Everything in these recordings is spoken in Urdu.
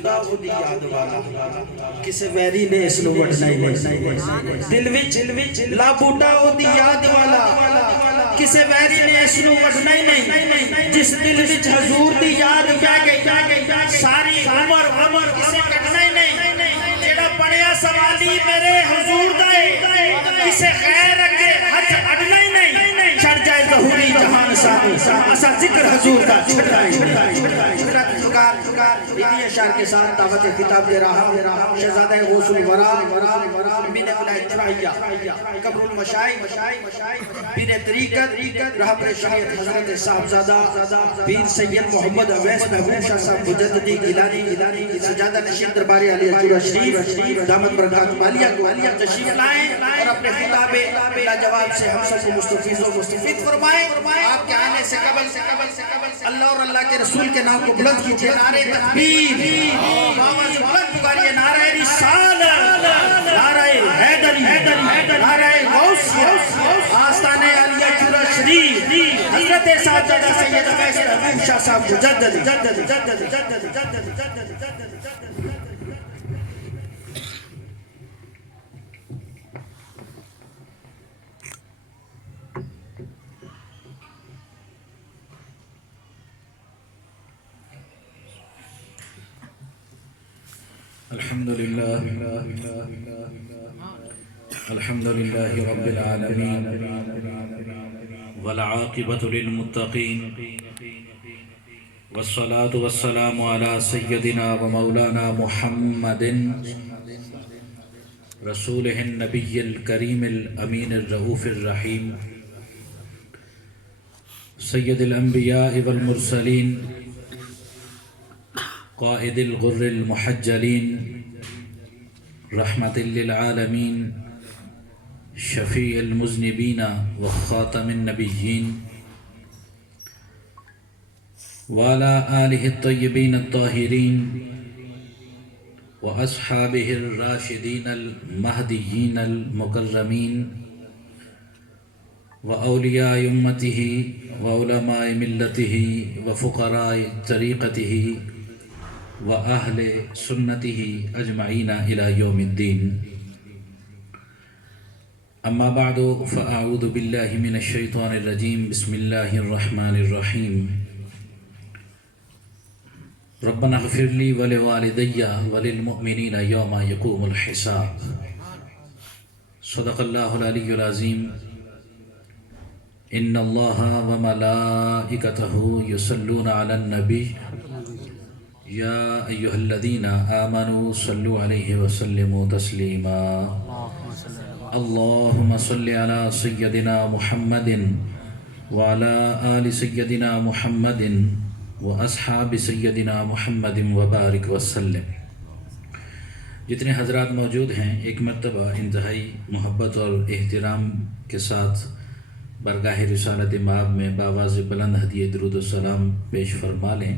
بوٹا اودی یاد والا کسے ویری نے اس نو وڈنا ہی نہیں دل وچ لا بوٹا اودی یاد والا کسے ویری نے اس نو وڈنا ہی نہیں جس دل وچ حضور دی یاد پہ گئی ساری عمر کسے کٹنا ہی نہیں جڑا پڑھیا سوالی میرے حضور دا ہے کسے غیر اگے ہاتھ اڑنا ہی نہیں چڑھ جائے ظہوری جہان سامنے اسا ذکر حضور کا چھڑا ہی دینی اشار کے ساتھ دعوت خطاب دے رہا شہزادہ غوث الورا امین ولایت رعیہ قبر المشائخ پیر طریقت رہبر شریعت حضرت صاحبزادہ پیر سید محمد اویس محبوب شاہ صاحب مجددی گیلانی سجادہ نشین دربار علی حضور شریف دامت برکات مالیہ تشریف لائیں اور اپنے خطاب لاجواب سے ہم سب کو مستفید فرمائیں آپ کے آنے سے قبل اللہ اور اللہ کے رسول کے نام کو بلند کیجئے نعرہ تکبیر آواز بلند پکاریے نعرہ رسالت نعرہ حیدری نعرہ غوث آستانِ علیہ چورا شریف حضرت صاحبزادہ سید اویس محبوب شاہ صاحب مجدد الحمد لله رب العالمين والعاقبة للمتقين والصلاة والسلام على سيدنا ومولانا محمد رسوله النبي الكريم الأمين الرؤوف الرحيم سيد الأنبياء والمرسلين قائد الغر المحجلين رحمة للعالمين شفيع المذنبين وخاتم النبيين وعلى آله الطيبين الطاهرين وأصحابه الراشدين المهديين المكرمين وأولياء أمته وعلماء ملته وفقراء طريقته وأهل سنته أجمعين إلى يوم الدين أما بعد فأعوذ بالله من الشيطان الرجيم بسم الله الرحمن الرحيم ربنا اغفر لي ولوالدي وللمؤمنين يوم يقوم الحساب صدق الله العلي العظيم إن الله وملائكته يصلون على النبي يا أيها الذين آمنوا صلوا عليه وسلموا تسليما اللهم صل على سيدنا محمد وعلى آل سيدنا محمد وأصحاب سيدنا محمد وبارك وسلم. جتنے حضرات موجود ہیں ایک مرتبہ انتہائی محبت اور احترام کے ساتھ برگاہ رسالت مآب میں باواز بلند ہدیہ درود و سلام پیش فرما لیں.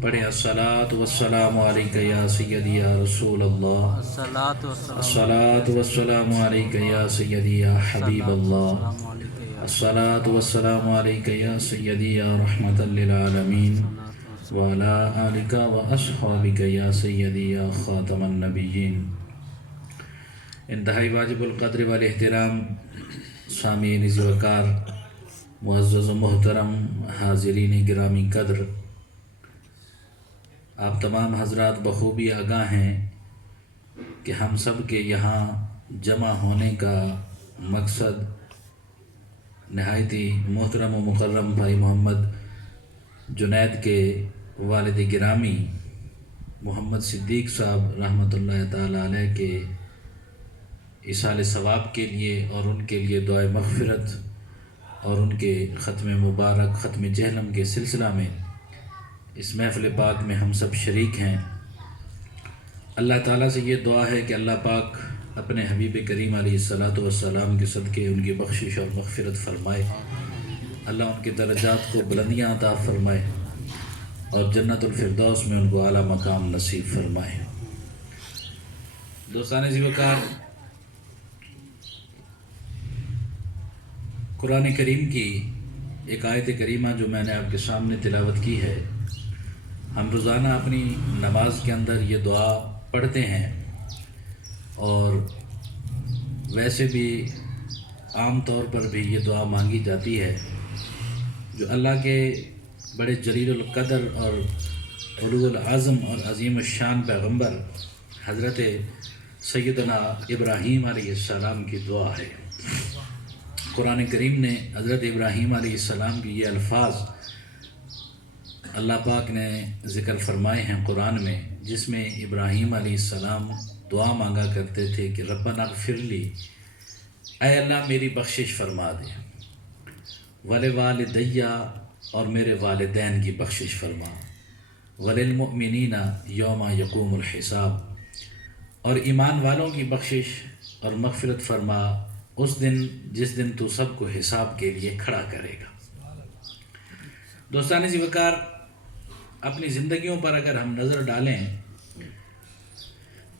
پڑھیں الصلاۃ والسلام علیک یا سیدی یا رسول اللہ الصلاۃ والسلام علیک یا سیدی یا حبیب اللہ الصلاۃ والسلام علیک یا سیدی یا رحمت للعالمین وعلی آلک واصحابک یا سیدی یا خاتم النبیین. انتہائی واجب القدر والاحترام سامعین ذی وقار معزز و محترم حاضرین گرامی قدر، آپ تمام حضرات بخوبی آگاہ ہیں کہ ہم سب کے یہاں جمع ہونے کا مقصد نہایت ہی محترم و مکرم بھائی محمد جنید کے والد گرامی محمد صدیق صاحب رحمۃ اللہ تعالی علیہ کے ایصال ثواب کے لیے اور ان کے لیے دعائے مغفرت اور ان کے ختم مبارک ختم جہلم کے سلسلہ میں اس محفل پاک میں ہم سب شریک ہیں. اللہ تعالیٰ سے یہ دعا ہے کہ اللہ پاک اپنے حبیب کریم علیہ الصلاۃ والسلام کے صدقے ان کی بخشش اور مغفرت فرمائے. اللہ ان کے درجات کو بلندیاں عطا فرمائے اور جنت الفردوس میں ان کو اعلیٰ مقام نصیب فرمائے. دوستان ذی وقار، قرآن کریم کی ایک آیت کریمہ جو میں نے آپ کے سامنے تلاوت کی ہے، ہم روزانہ اپنی نماز کے اندر یہ دعا پڑھتے ہیں اور ویسے بھی عام طور پر بھی یہ دعا مانگی جاتی ہے جو اللہ کے بڑے جلیل القدر اور علو العظم اور عظیم الشان پیغمبر حضرت سیدنا ابراہیم علیہ السلام کی دعا ہے۔ قرآن کریم نے حضرت ابراہیم علیہ السلام کی یہ الفاظ اللہ پاک نے ذکر فرمائے ہیں قرآن میں، جس میں ابراہیم علیہ السلام دعا مانگا کرتے تھے کہ ربنا اغفر لی، اے اللہ میری بخشش فرما دے، ولوالدیہ اور میرے والدین کی بخشش فرما، وللمؤمنین یوم یقوم الحساب اور ایمان والوں کی بخشش اور مغفرت فرما اس دن جس دن تو سب کو حساب کے لیے کھڑا کرے گا۔ دوستان ذی وقار، اپنی زندگیوں پر اگر ہم نظر ڈالیں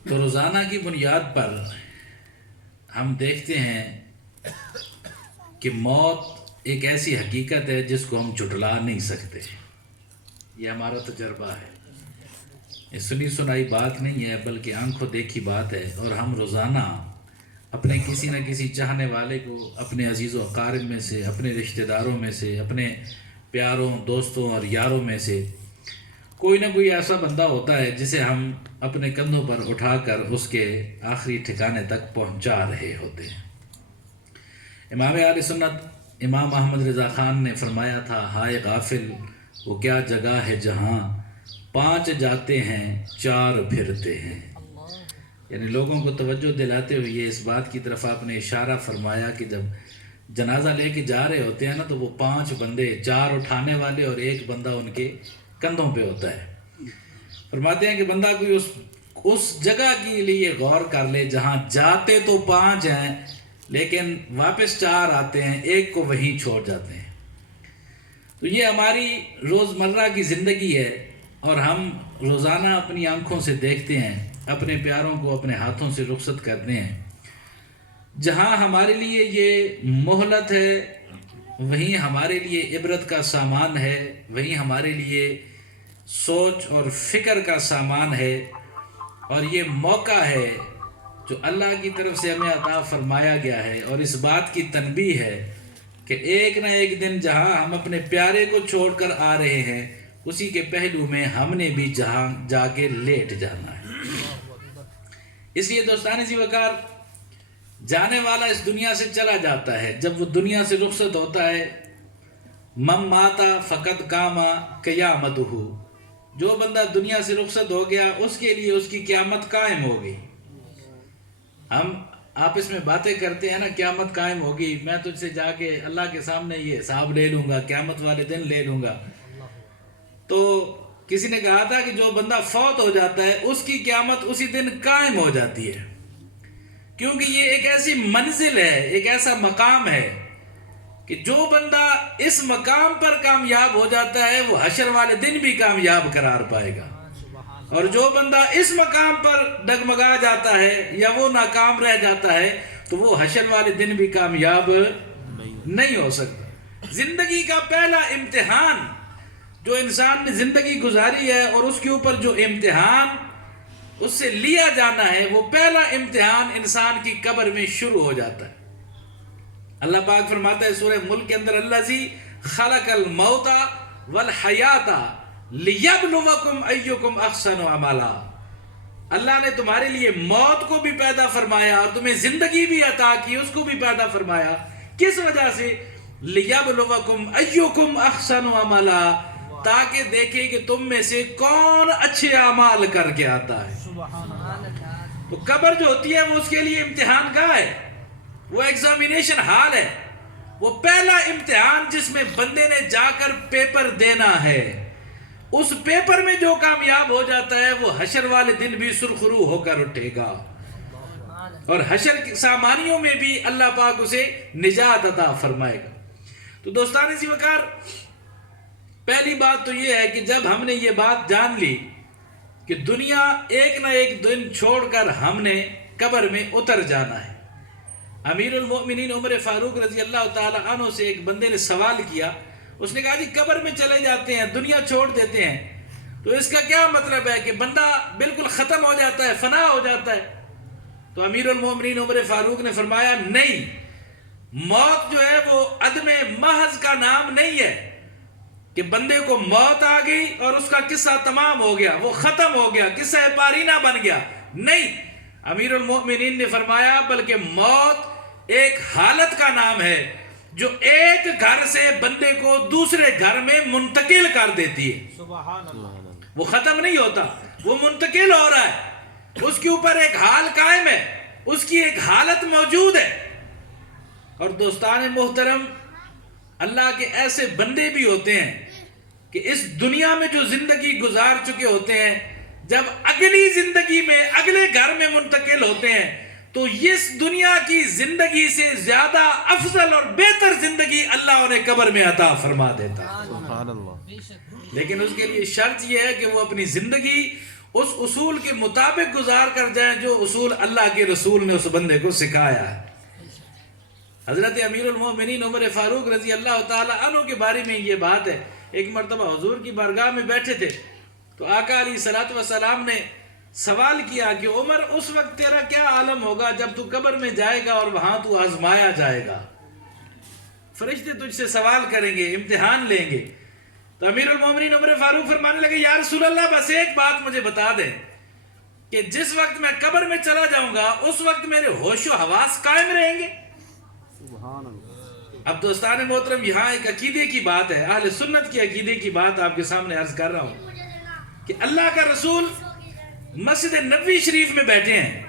تو روزانہ کی بنیاد پر ہم دیکھتے ہیں کہ موت ایک ایسی حقیقت ہے جس کو ہم جھٹلا نہیں سکتے۔ یہ ہمارا تجربہ ہے، یہ سنی سنائی بات نہیں ہے بلکہ آنکھوں دیکھی بات ہے، اور ہم روزانہ اپنے کسی نہ کسی چاہنے والے کو اپنے عزیز و اقارب میں سے، اپنے رشتہ داروں میں سے، اپنے پیاروں دوستوں اور یاروں میں سے کوئی نہ کوئی ایسا بندہ ہوتا ہے جسے ہم اپنے کندھوں پر اٹھا کر اس کے آخری ٹھکانے تک پہنچا رہے ہوتے ہیں۔ امام اہل سنت امام احمد رضا خان نے فرمایا تھا، ہائے غافل وہ کیا جگہ ہے جہاں 5 جاتے ہیں 4 پھرتے ہیں۔ یعنی لوگوں کو توجہ دلاتے ہوئے اس بات کی طرف آپ نے اشارہ فرمایا کہ جب جنازہ لے کے جا رہے ہوتے ہیں نا تو وہ 5 بندے، 4 اٹھانے والے اور 1 بندہ ان کے کندھوں پہ ہوتا ہے۔ فرماتے ہیں کہ بندہ کوئی اس جگہ کے لیے غور کر لے جہاں جاتے تو 5 ہیں لیکن واپس 4 آتے ہیں، 1 کو وہیں چھوڑ جاتے ہیں۔ تو یہ ہماری روزمرہ کی زندگی ہے اور ہم روزانہ اپنی آنکھوں سے دیکھتے ہیں، اپنے پیاروں کو اپنے ہاتھوں سے رخصت کرتے ہیں۔ جہاں ہمارے لیے یہ مہلت ہے وہیں ہمارے لیے عبرت کا سامان ہے، وہیں ہمارے لیے سوچ اور فکر کا سامان ہے، اور یہ موقع ہے جو اللہ کی طرف سے ہمیں عطا فرمایا گیا ہے، اور اس بات کی تنبیہ ہے کہ ایک نہ ایک دن جہاں ہم اپنے پیارے کو چھوڑ کر آ رہے ہیں اسی کے پہلو میں ہم نے بھی جہاں جا کے لیٹ جانا ہے۔ اس لیے دوستان ذی وقار، جانے والا اس دنیا سے چلا جاتا ہے، جب وہ دنیا سے رخصت ہوتا ہے، من ماتا فقط قاما قیامتہ، جو بندہ دنیا سے رخصت ہو گیا اس کے لیے اس کی قیامت قائم ہو گئی۔ ہم آپس میں باتیں کرتے ہیں نا، قیامت قائم ہوگی، میں تجھ سے جا کے اللہ کے سامنے یہ حساب لے لوں گا، قیامت والے دن لے لوں گا۔ تو کسی نے کہا تھا کہ جو بندہ فوت ہو جاتا ہے اس کی قیامت اسی دن قائم ہو جاتی ہے، کیونکہ یہ ایک ایسی منزل ہے، ایک ایسا مقام ہے کہ جو بندہ اس مقام پر کامیاب ہو جاتا ہے وہ حشر والے دن بھی کامیاب قرار پائے گا، اور جو بندہ اس مقام پر ڈگمگا جاتا ہے یا وہ ناکام رہ جاتا ہے تو وہ حشر والے دن بھی کامیاب نہیں ہو سکتا۔ زندگی کا پہلا امتحان جو انسان نے زندگی گزاری ہے اور اس کے اوپر جو امتحان اس سے لیا جانا ہے، وہ پہلا امتحان انسان کی قبر میں شروع ہو جاتا ہے۔ اللہ پاک فرماتا ہے سورہ ملک کے اندر، الذی خلق الموت والحیات لیبلوکم ایکم احسن عملا، اللہ نے تمہارے لیے موت کو بھی پیدا فرمایا اور تمہیں زندگی بھی عطا کی، اس کو بھی پیدا فرمایا۔ کس وجہ سے؟ لیبلوکم ایکم احسن عملا، تاکہ دیکھیں کہ تم میں سے کون اچھے اعمال کر کے آتا ہے۔ تو قبر جو ہوتی ہے وہ اس کے لیے امتحان گاہ ہے، وہ ایگزامینیشن ہال ہے، وہ پہلا امتحان جس میں بندے نے جا کر پیپر دینا ہے۔ اس پیپر میں جو کامیاب ہو جاتا ہے وہ حشر والے دن بھی سرخرو ہو کر اٹھے گا، اور حشر کی سامانیوں میں بھی اللہ پاک اسے نجات عطا فرمائے گا۔ تو دوستان ذی وقار، پہلی بات تو یہ ہے کہ جب ہم نے یہ بات جان لی کہ دنیا ایک نہ ایک دن چھوڑ کر ہم نے قبر میں اتر جانا ہے۔ امیر المؤمنین عمر فاروق رضی اللہ تعالی عنہ سے ایک بندے نے سوال کیا، اس نے کہا جی قبر میں چلے جاتے ہیں، دنیا چھوڑ دیتے ہیں، تو اس کا کیا مطلب ہے کہ بندہ بالکل ختم ہو جاتا ہے، فنا ہو جاتا ہے؟ تو امیر المومنین عمر فاروق نے فرمایا نہیں، موت جو ہے وہ عدم محض کا نام نہیں ہے کہ بندے کو موت آ گئی اور اس کا قصہ تمام ہو گیا، وہ ختم ہو گیا، قصہ پارینہ بن گیا، نہیں۔ امیر المومنین نے فرمایا بلکہ موت ایک حالت کا نام ہے جو ایک گھر سے بندے کو دوسرے گھر میں منتقل کر دیتی ہے۔ سبحان اللہ۔ وہ ختم نہیں ہوتا، وہ منتقل ہو رہا ہے، اس کے اوپر ایک حال قائم ہے، اس کی ایک حالت موجود ہے۔ اور دوستان محترم، اللہ کے ایسے بندے بھی ہوتے ہیں کہ اس دنیا میں جو زندگی گزار چکے ہوتے ہیں، جب اگلی زندگی میں اگلے گھر میں منتقل ہوتے ہیں تو اس دنیا کی زندگی سے زیادہ افضل اور بہتر زندگی اللہ انہیں قبر میں عطا فرما دیتا ہے۔ سبحان اللہ۔ لیکن اس کے لیے شرط یہ ہے کہ وہ اپنی زندگی اس اصول کے مطابق گزار کر جائیں جو اصول اللہ کے رسول نے اس بندے کو سکھایا ہے۔ حضرت امیر المومنین عمر فاروق رضی اللہ تعالی عنہ کے بارے میں یہ بات ہے، ایک مرتبہ حضور کی بارگاہ میں بیٹھے تھے تو آقا علیہ الصلوۃ والسلام نے سوال کیا کہ عمر اس وقت تیرا کیا عالم ہوگا جب تو قبر میں جائے گا اور وہاں تو آزمایا جائے گا، فرشتے تجھ سے سوال کریں گے، امتحان لیں گے۔ تو امیر المومنین عمر فاروق فرمانے لگے یا رسول اللہ بس ایک بات مجھے بتا دیں کہ جس وقت میں قبر میں چلا جاؤں گا اس وقت میرے ہوش و حواس قائم رہیں گے؟ سبحان اللہ۔ اب دوستان محترم، یہاں ایک عقیدے کی بات ہے، اہل سنت کی عقیدے کی بات آپ کے سامنے عرض کر رہا ہوں کہ اللہ کا رسول مسجد نبوی شریف میں بیٹھے ہیں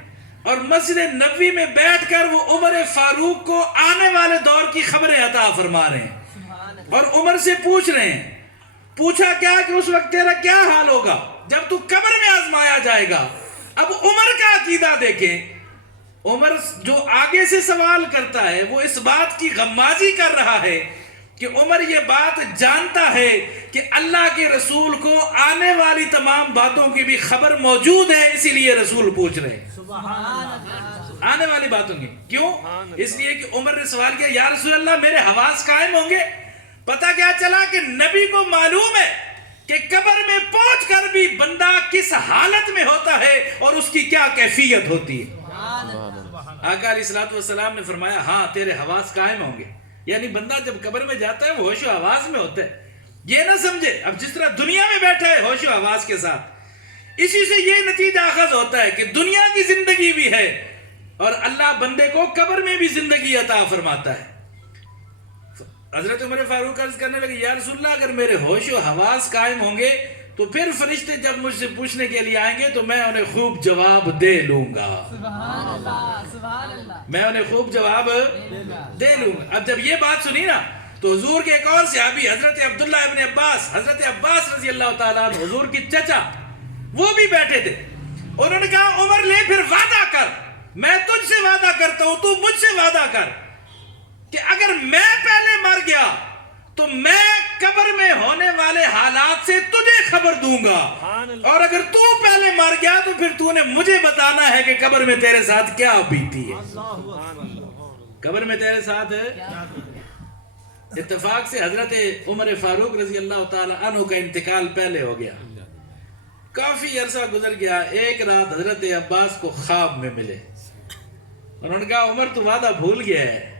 اور مسجد نبوی میں بیٹھ کر وہ عمر فاروق کو آنے والے دور کی خبریں عطا فرما رہے ہیں اور عمر سے پوچھ رہے ہیں، پوچھا کیا کہ اس وقت تیرا کیا حال ہوگا جب تو قبر میں آزمایا جائے گا۔ اب عمر کا عقیدہ دیکھیں، عمر جو آگے سے سوال کرتا ہے وہ اس بات کی غمازی کر رہا ہے کہ عمر یہ بات جانتا ہے کہ اللہ کے رسول کو آنے والی تمام باتوں کی بھی خبر موجود ہے، اسی لیے رسول پوچھ رہے ہیں آنے والی باتوں کی۔ کیوں؟ اس لیے کہ عمر نے سوال کیا یا رسول اللہ میرے حواس قائم ہوں گے؟ پتہ کیا چلا کہ نبی کو معلوم ہے کہ قبر میں پہنچ کر بھی بندہ کس حالت میں ہوتا ہے اور اس کی کیا کیفیت ہوتی ہے۔ آقا علیہ الصلوۃ والسلام نے فرمایا ہاں تیرے حواس قائم ہوں گے، یعنی بندہ جب قبر میں جاتا ہے وہ ہوش و حواس میں ہوتا ہے، یہ نہ سمجھے اب جس طرح دنیا میں بیٹھا ہے ہوش و حواس کے ساتھ، اسی سے یہ نتیجہ اخذ ہوتا ہے کہ دنیا کی زندگی بھی ہے اور اللہ بندے کو قبر میں بھی زندگی عطا فرماتا ہے۔ حضرت عمر فاروق عرض کرنے لگے یا رسول اللہ اگر میرے ہوش و حواس قائم ہوں گے تو پھر فرشتے جب مجھ سے پوچھنے کے لیے آئیں گے تو میں انہیں خوب جواب دے لوں گا، میں انہیں خوب جواب دے لوں گا۔ اب جب یہ بات سنی نا تو حضور کے ایک اور صحابی حضرت عبداللہ ابن عباس، حضرت عباس رضی اللہ تعالیٰ عنہ حضور کی چچا، وہ بھی بیٹھے تھے۔ انہوں نے کہا عمر لے پھر وعدہ کر، میں تجھ سے وعدہ کرتا ہوں تو مجھ سے وعدہ کر کہ اگر میں پہلے مر گیا تو میں قبر میں ہونے والے حالات سے تجھے خبر دوں گا، اور اگر تو پہلے مر گیا تو پھر تو نے مجھے بتانا ہے کہ قبر میں تیرے ساتھ کیا بیتی ہے، قبر میں تیرے ساتھ اتفاق سے حضرت عمر فاروق رضی اللہ تعالی عنہ کا انتقال پہلے ہو گیا، کافی عرصہ گزر گیا۔ ایک رات حضرت عباس کو خواب میں ملے، انہوں نے کہا عمر تو وعدہ بھول گیا ہے؟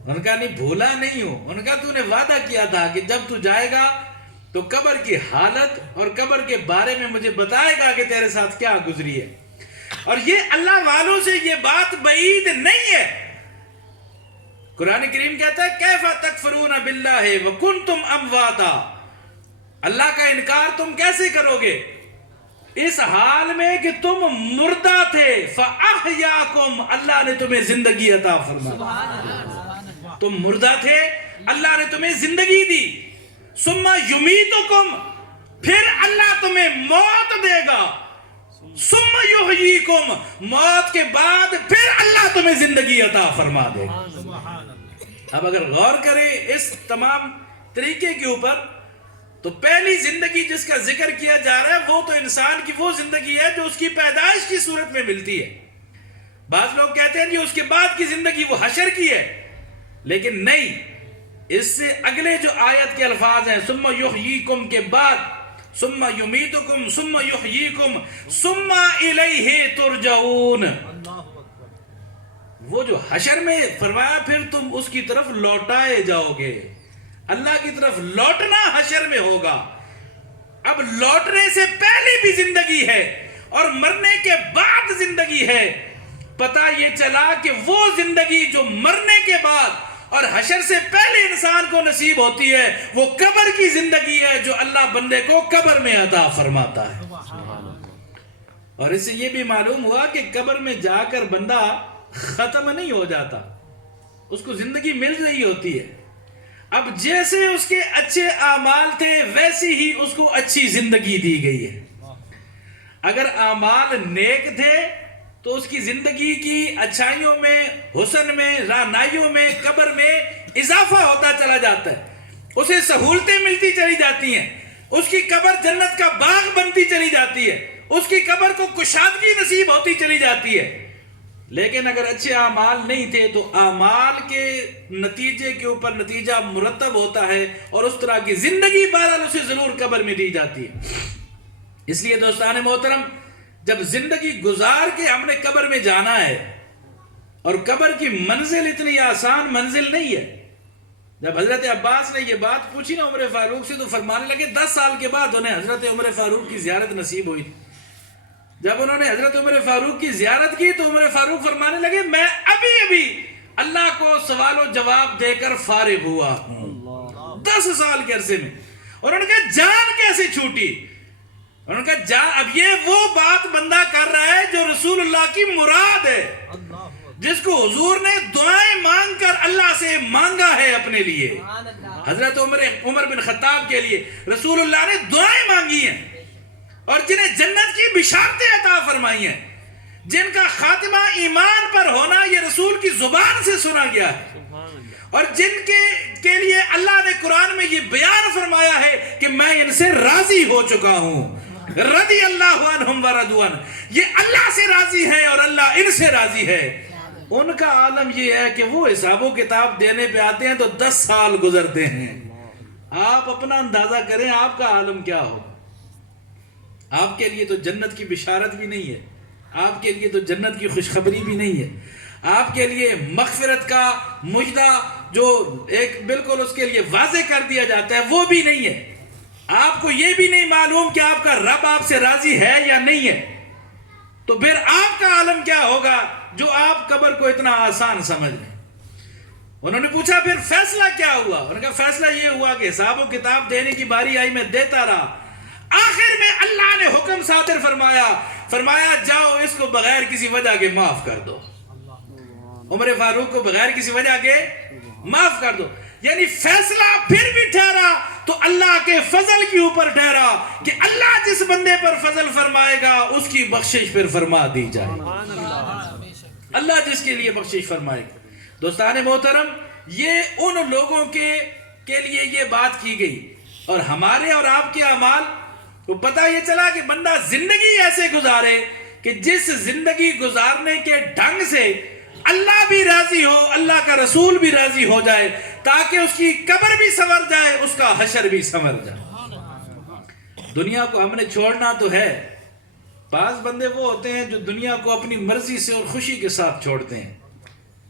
انہوں نے کہا نہیں بھولا نہیں ہوں۔ انہوں نے کہا تو نے وعدہ کیا تھا کہ جب تو جائے گا تو قبر کی حالت اور قبر کے بارے میں مجھے بتائے گا کہ تیرے ساتھ کیا گزری ہے، اور یہ اللہ والوں سے یہ بات بعید نہیں ہے۔ قرآن کریم کہتا ہے کیف تکفرون باللہ وکنتم امواتا، اللہ کا انکار تم کیسے کرو گے اس حال میں کہ تم مردہ تھے، فاحیاکم، اللہ نے تمہیں زندگی عطا فرمائی، تم مردہ تھے اللہ نے تمہیں زندگی دی، ثم یمیتکم، پھر اللہ تمہیں موت دے گا، ثم یحییکم، موت کے بعد پھر اللہ تمہیں زندگی عطا فرما دے گا۔ اب اگر غور کریں اس تمام طریقے کے اوپر تو پہلی زندگی جس کا ذکر کیا جا رہا ہے وہ تو انسان کی وہ زندگی ہے جو اس کی پیدائش کی صورت میں ملتی ہے۔ بعض لوگ کہتے ہیں جی اس کے بعد کی زندگی وہ حشر کی ہے، لیکن نہیں، اس سے اگلے جو آیت کے الفاظ ہیں ثم یحییکم کے بعد ثم یمیتکم ثم یحییکم ثم الیہ ترجعون. وہ جو حشر میں فرمایا پھر تم اس کی طرف لوٹائے جاؤ گے. اللہ کی طرف لوٹنا حشر میں ہوگا. اب لوٹنے سے پہلے بھی زندگی ہے اور مرنے کے بعد زندگی ہے. پتہ یہ چلا کہ وہ زندگی جو مرنے کے بعد اور حشر سے پہلے انسان کو نصیب ہوتی ہے وہ قبر کی زندگی ہے جو اللہ بندے کو قبر میں عطا فرماتا ہے. اور اس سے یہ بھی معلوم ہوا کہ قبر میں جا کر بندہ ختم نہیں ہو جاتا, اس کو زندگی مل رہی ہوتی ہے. اب جیسے اس کے اچھے اعمال تھے ویسی ہی اس کو اچھی زندگی دی گئی ہے. اگر اعمال نیک تھے تو اس کی زندگی کی اچھائیوں میں, حسن میں, رعنائیوں میں, قبر میں اضافہ ہوتا چلا جاتا ہے. اسے سہولتیں ملتی چلی جاتی ہیں, اس کی قبر جنت کا باغ بنتی چلی جاتی ہے, اس کی قبر کو کشادگی نصیب ہوتی چلی جاتی ہے. لیکن اگر اچھے اعمال نہیں تھے تو اعمال کے نتیجے کے اوپر نتیجہ مرتب ہوتا ہے اور اس طرح کی زندگی بہرحال اسے ضرور قبر میں دی جاتی ہے. اس لیے دوستان محترم, جب زندگی گزار کے ہم نے قبر میں جانا ہے, اور قبر کی منزل اتنی آسان منزل نہیں ہے. جب حضرت عباس نے یہ بات پوچھی نا عمر فاروق سے تو فرمانے لگے 10 سال کے بعد انہیں حضرت عمر فاروق کی زیارت نصیب ہوئی. جب انہوں نے حضرت عمر فاروق کی زیارت کی تو عمر فاروق فرمانے لگے میں ابھی اللہ کو سوال و جواب دے کر فارغ ہوا 10 سال کے عرصے میں. اور انہوں نے کہا جان کیسے چھوٹی؟ انہوں نے کہا جان, اب یہ وہ بات بندہ کر رہا ہے جو رسول اللہ کی مراد ہے, جس کو حضور نے دعائیں مانگ کر اللہ سے مانگا ہے اپنے لیے. حضرت عمر بن خطاب کے لیے رسول اللہ نے دعائیں مانگی ہیں اور جنہیں جنت کی بشارتیں عطا فرمائی ہیں, جن کا خاتمہ ایمان پر ہونا یہ رسول کی زبان سے سنا گیا ہے, اور جن کے لیے اللہ نے قرآن میں یہ بیان فرمایا ہے کہ میں ان سے راضی ہو چکا ہوں. رضی اللہ عنہم ورضوا عنہ, یہ اللہ سے راضی ہیں اور اللہ ان سے راضی ہے. ان کا عالم یہ ہے کہ وہ حساب و کتاب دینے پہ آتے ہیں تو 10 سال گزرتے ہیں. آپ اپنا اندازہ کریں آپ کا عالم کیا ہو. آپ کے لیے تو جنت کی بشارت بھی نہیں ہے, آپ کے لیے تو جنت کی خوشخبری بھی نہیں ہے, آپ کے لیے مغفرت کا مجدہ جو ایک بالکل اس کے لیے واضح کر دیا جاتا ہے وہ بھی نہیں ہے. آپ کو یہ بھی نہیں معلوم کہ آپ کا رب آپ سے راضی ہے یا نہیں ہے. تو پھر آپ کا عالم کیا ہوگا جو آپ قبر کو اتنا آسان سمجھ لیں. انہوں نے پوچھا پھر فیصلہ کیا ہوا؟ انہوں نے کہا فیصلہ یہ ہوا کہ حساب و کتاب دینے کی باری آئی, میں دیتا رہا. آخر میں اللہ نے حکم صادر فرمایا جاؤ اس کو بغیر کسی وجہ کے معاف کر دو. عمر فاروق کو بغیر کسی وجہ کے معاف کر دو. یعنی فیصلہ پھر بھی ٹھہرا تو اللہ کے فضل کے اوپر ٹھہرا کہ اللہ جس بندے پر فضل فرمائے گا اس کی بخشش پھر فرما دی جائے. اللہ جس کے لیے بخشش فرمائے گا. دوستان محترم, یہ ان لوگوں کے لیے یہ بات کی گئی, اور ہمارے اور آپ کے اعمال تو پتہ یہ چلا کہ بندہ زندگی ایسے گزارے کہ جس زندگی گزارنے کے ڈھنگ سے اللہ بھی راضی ہو, اللہ کا رسول بھی راضی ہو جائے, تاکہ اس کی قبر بھی سنور جائے, اس کا حشر بھی سنور جائے. دنیا کو ہم نے چھوڑنا تو ہے. بعض بندے وہ ہوتے ہیں جو دنیا کو اپنی مرضی سے اور خوشی کے ساتھ چھوڑتے ہیں.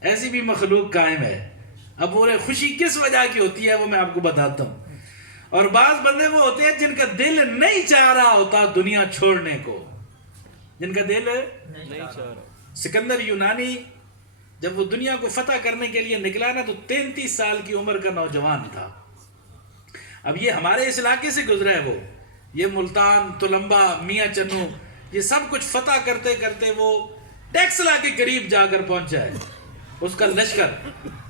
ایسی بھی مخلوق قائم ہے. اب وہ خوشی کس وجہ کی ہوتی ہے وہ میں آپ کو بتاتا ہوں. اور بعض بندے وہ ہوتے ہیں جن کا دل نہیں چاہ رہا ہوتا دنیا چھوڑنے کو, جن کا دل نہیں چاہ رہا. سکندر یونانی جب وہ دنیا کو فتح کرنے کے لیے نکلا نا تو 33 سال کی عمر کا نوجوان تھا. اب یہ ہمارے اس علاقے سے گزرا ہے, وہ یہ ملتان, تلمبا, میاں چنو, یہ سب کچھ فتح کرتے کرتے وہ ٹیکسلا کے قریب جا کر پہنچا ہے. اس کا لشکر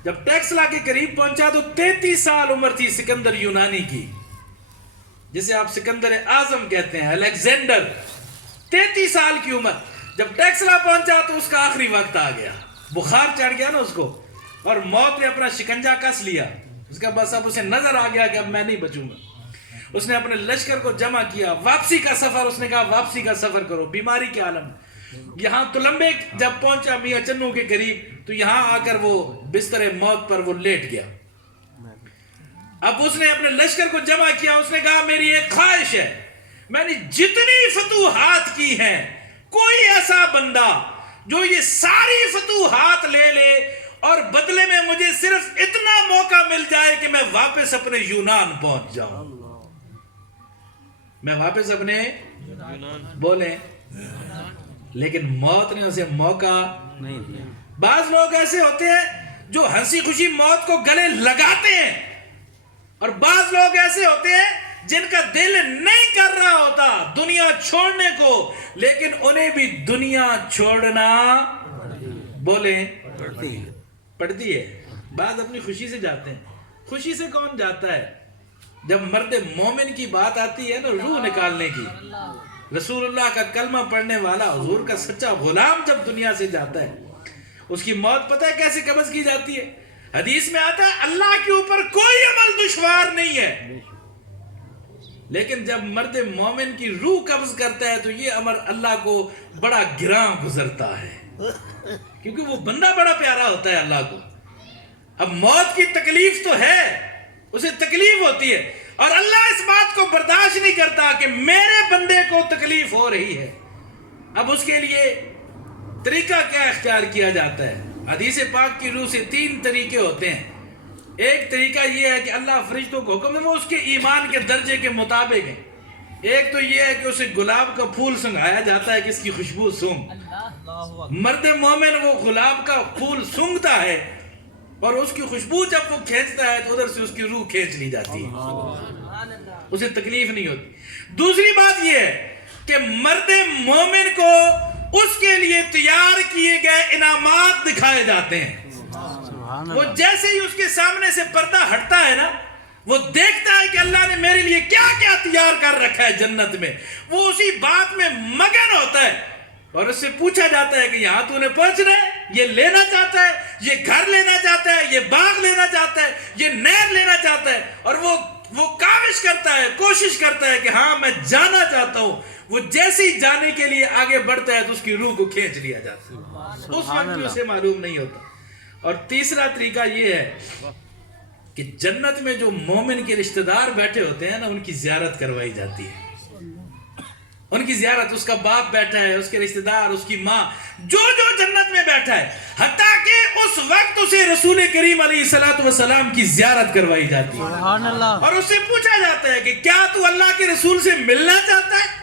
جب ٹیکسلا کے قریب پہنچا تو 33 سال عمر تھی سکندر یونانی کی, جسے آپ سکندر اعظم کہتے ہیں, الیگزینڈر. 33 سال کی عمر. جب ٹیکسلا پہنچا تو اس کا آخری وقت آ گیا, بخار چڑھ گیا نا اس کو, اور موت نے اپنا شکنجا کس لیا. اس کا بس اب اسے نظر آ گیا کہ اب میں نہیں بچوں گا. اس نے اپنے لشکر کو جمع کیا. واپسی کا سفر, اس نے کہا واپسی کا سفر کرو. بیماری کے عالم یہاں تلمبے جب پہنچا میاں چنو کے قریب تو یہاں آ کر وہ بستر موت پر وہ لیٹ گیا. اب اس نے اپنے لشکر کو جمع کیا. اس نے کہا میری ایک خواہش ہے میں نے جتنی فتوحات کی ہیں کوئی ایسا بندہ جو یہ ساری فتوحات لے لے اور بدلے میں مجھے صرف اتنا موقع مل جائے کہ میں واپس اپنے یونان پہنچ جاؤں، میں واپس اپنے بولیں، لیکن موت نے اسے موقع نہیں دیا۔ بعض لوگ ایسے ہوتے ہیں جو ہنسی خوشی موت کو گلے لگاتے ہیں، اور بعض لوگ ایسے ہوتے ہیں جن کا دل نہیں کر رہا ہوتا دنیا چھوڑنے کو، لیکن انہیں بھی دنیا چھوڑنا بولیں پڑتی ہے۔ بعض اپنی خوشی سے جاتے ہیں۔ خوشی سے کون جاتا ہے؟ جب مرد مومن کی بات آتی ہے نا روح نکالنے کی، رسول اللہ کا کلمہ پڑھنے والا حضور کا سچا غلام جب دنیا سے جاتا ہے، اس کی موت پتہ ہے کیسے قبض کی جاتی ہے؟ حدیث میں آتا ہے اللہ کے اوپر کوئی عمل دشوار نہیں ہے، لیکن جب مرد مومن کی روح قبض کرتا ہے تو یہ امر اللہ کو بڑا گراں گزرتا ہے، کیونکہ وہ بندہ بڑا پیارا ہوتا ہے اللہ کو۔ اب موت کی تکلیف تو ہے، اسے تکلیف ہوتی ہے، اور اللہ اس بات کو برداشت نہیں کرتا کہ میرے بندے کو تکلیف ہو رہی ہے۔ اب اس کے لیے طریقہ کیا اختیار کیا جاتا ہے؟ حدیث پاک کی روح سے 3 طریقے ہوتے ہیں۔ ایک طریقہ یہ ہے کہ اللہ فرشتوں کو حکم ہے وہ اس کے ایمان کے درجے کے مطابق ہیں۔ ایک تو یہ ہے کہ اسے گلاب کا پھول سنگھایا جاتا ہے کہ اس کی خوشبو سونگ، مرد مومن وہ گلاب کا پھول سونگتا ہے اور اس کی خوشبو جب وہ کھینچتا ہے تو ادھر سے اس کی روح کھینچ لی جاتی ہے، اسے تکلیف نہیں ہوتی۔ دوسری بات یہ ہے کہ مرد مومن کو اس کے لیے تیار کیے گئے انعامات دکھائے جاتے ہیں۔ وہ جیسے ہی اس کے سامنے سے پردہ ہٹتا ہے نا، وہ دیکھتا ہے کہ اللہ نے میرے لیے کیا کیا تیار کر رکھا ہے جنت میں، وہ اسی بات میں مگن ہوتا ہے، اور اس سے پوچھا جاتا ہے کہ یہاں تو نے پہنچنا ہے، یہ لینا چاہتا ہے، یہ گھر لینا چاہتا ہے، یہ باغ لینا چاہتا ہے، یہ نہر لینا چاہتا ہے، اور وہ کاوش کرتا ہے، کوشش کرتا ہے کہ ہاں میں جانا چاہتا ہوں۔ وہ جیسے ہی جانے کے لیے آگے بڑھتا ہے تو اس کی روح کو کھینچ لیا جاتا ہے، اس وقت بھی اسے معلوم نہیں ہوتا۔ اور تیسرا طریقہ یہ ہے کہ جنت میں جو مومن کے رشتہ دار بیٹھے ہوتے ہیں نا، ان کی زیارت کروائی جاتی ہے، ان کی زیارت، اس کا باپ بیٹھا ہے، اس کے رشتہ دار، اس کی ماں، جو جنت میں بیٹھا ہے، حتیٰ کہ اس وقت اسے رسول کریم علیہ الصلوۃ والسلام کی زیارت کروائی جاتی ہے، سبحان اللہ۔ اور اس سے پوچھا جاتا ہے کہ کیا تو اللہ کے رسول سے ملنا چاہتا ہے،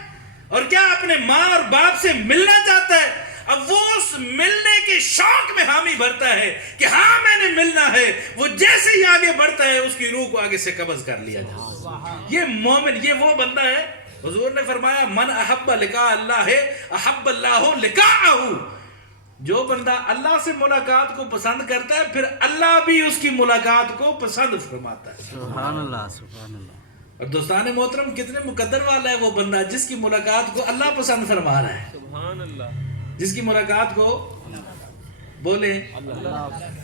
اور کیا اپنے ماں اور باپ سے ملنا چاہتا ہے؟ اب وہ اس ملنے کے شوق میں حامی بھرتا ہے کہ ہاں میں نے ملنا ہے، وہ جیسے ہی آگے بڑھتا ہے اس کی روح کو آگے سے قبض کر لیا جاتا ہے۔ یہ مومن، یہ وہ بندہ ہے، حضور نے فرمایا من احب لقاء اللہ احب اللہ لقاءہ، جو بندہ اللہ سے ملاقات کو پسند کرتا ہے پھر اللہ بھی اس کی ملاقات کو پسند فرماتا ہے۔ سبحان اللہ، سبحان اللہ۔ اور دوستان محترم، کتنے مقدر والا ہے وہ بندہ جس کی ملاقات کو اللہ پسند فرما رہا ہے، سبحان اللہ، جس کی ملاقات کو بولے